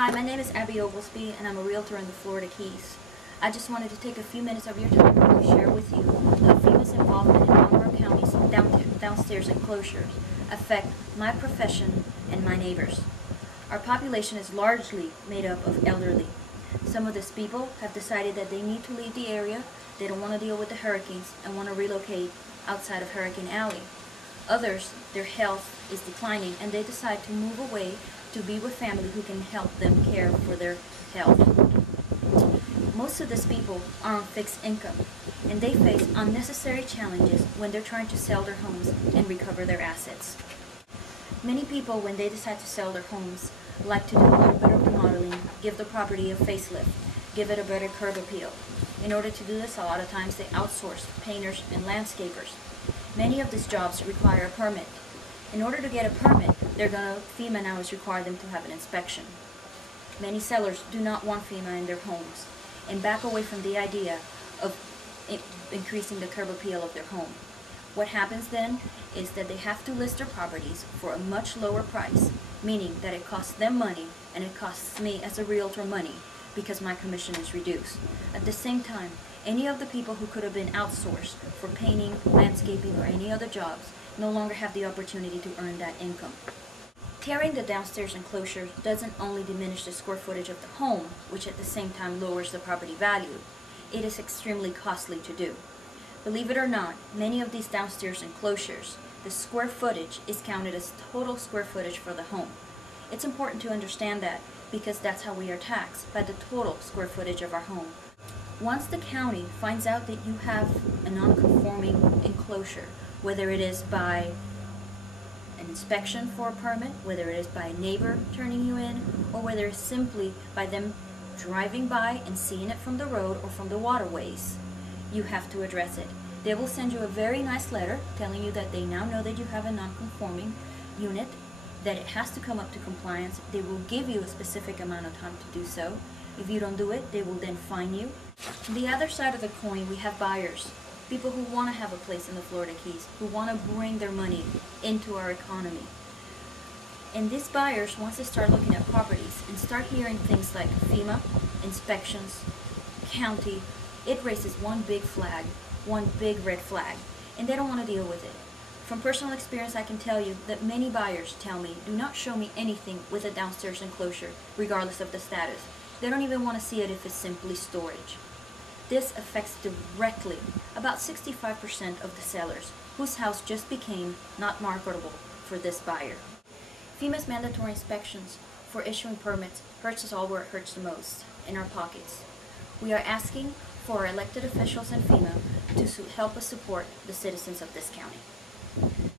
Hi, my name is Abby Oglesbee, and I'm a realtor in the Florida Keys. I just wanted to take a few minutes of your time to share with you how FEMA's involvement in Monroe County's downstairs enclosures affect my profession and my neighbors. Our population is largely made up of elderly. Some of these people have decided that they need to leave the area, they don't want to deal with the hurricanes, and want to relocate outside of Hurricane Alley. Others, their health is declining, and they decide to move away to be with family who can help them care for their health. Most of these people are on fixed income, and they face unnecessary challenges when they're trying to sell their homes and recover their assets. Many people, when they decide to sell their homes, like to do a little bit of remodeling, give the property a facelift, give it a better curb appeal. In order to do this, a lot of times they outsource painters and landscapers. Many of these jobs require a permit. In order to get a permit, FEMA now is requiring them to have an inspection. Many sellers do not want FEMA in their homes and back away from the idea of increasing the curb appeal of their home. What happens then is that they have to list their properties for a much lower price, meaning that it costs them money and it costs me as a realtor money because my commission is reduced. At the same time, any of the people who could have been outsourced for painting, landscaping, or any other jobs no longer have the opportunity to earn that income. Tearing the downstairs enclosure doesn't only diminish the square footage of the home, which at the same time lowers the property value. It is extremely costly to do. Believe it or not, many of these downstairs enclosures, the square footage is counted as total square footage for the home. It's important to understand that because that's how we are taxed, by the total square footage of our home. Once the county finds out that you have a non-conforming enclosure, whether it is by an inspection for a permit, whether it is by a neighbor turning you in, or whether it's simply by them driving by and seeing it from the road or from the waterways, you have to address it. They will send you a very nice letter telling you that they now know that you have a non-conforming unit, that it has to come up to compliance. They will give you a specific amount of time to do so. If you don't do it, they will then fine you. On the other side of the coin, we have buyers. People who want to have a place in the Florida Keys, who want to bring their money into our economy. And these buyers, once they start looking at properties and start hearing things like FEMA, inspections, county, it raises one big flag, one big red flag, and they don't want to deal with it. From personal experience, I can tell you that many buyers tell me, do not show me anything with a downstairs enclosure, regardless of the status. They don't even want to see it if it's simply storage. This affects directly about 65% of the sellers whose house just became not marketable for this buyer. FEMA's mandatory inspections for issuing permits hurts us all where it hurts the most, in our pockets. We are asking for our elected officials in FEMA to help us support the citizens of this county.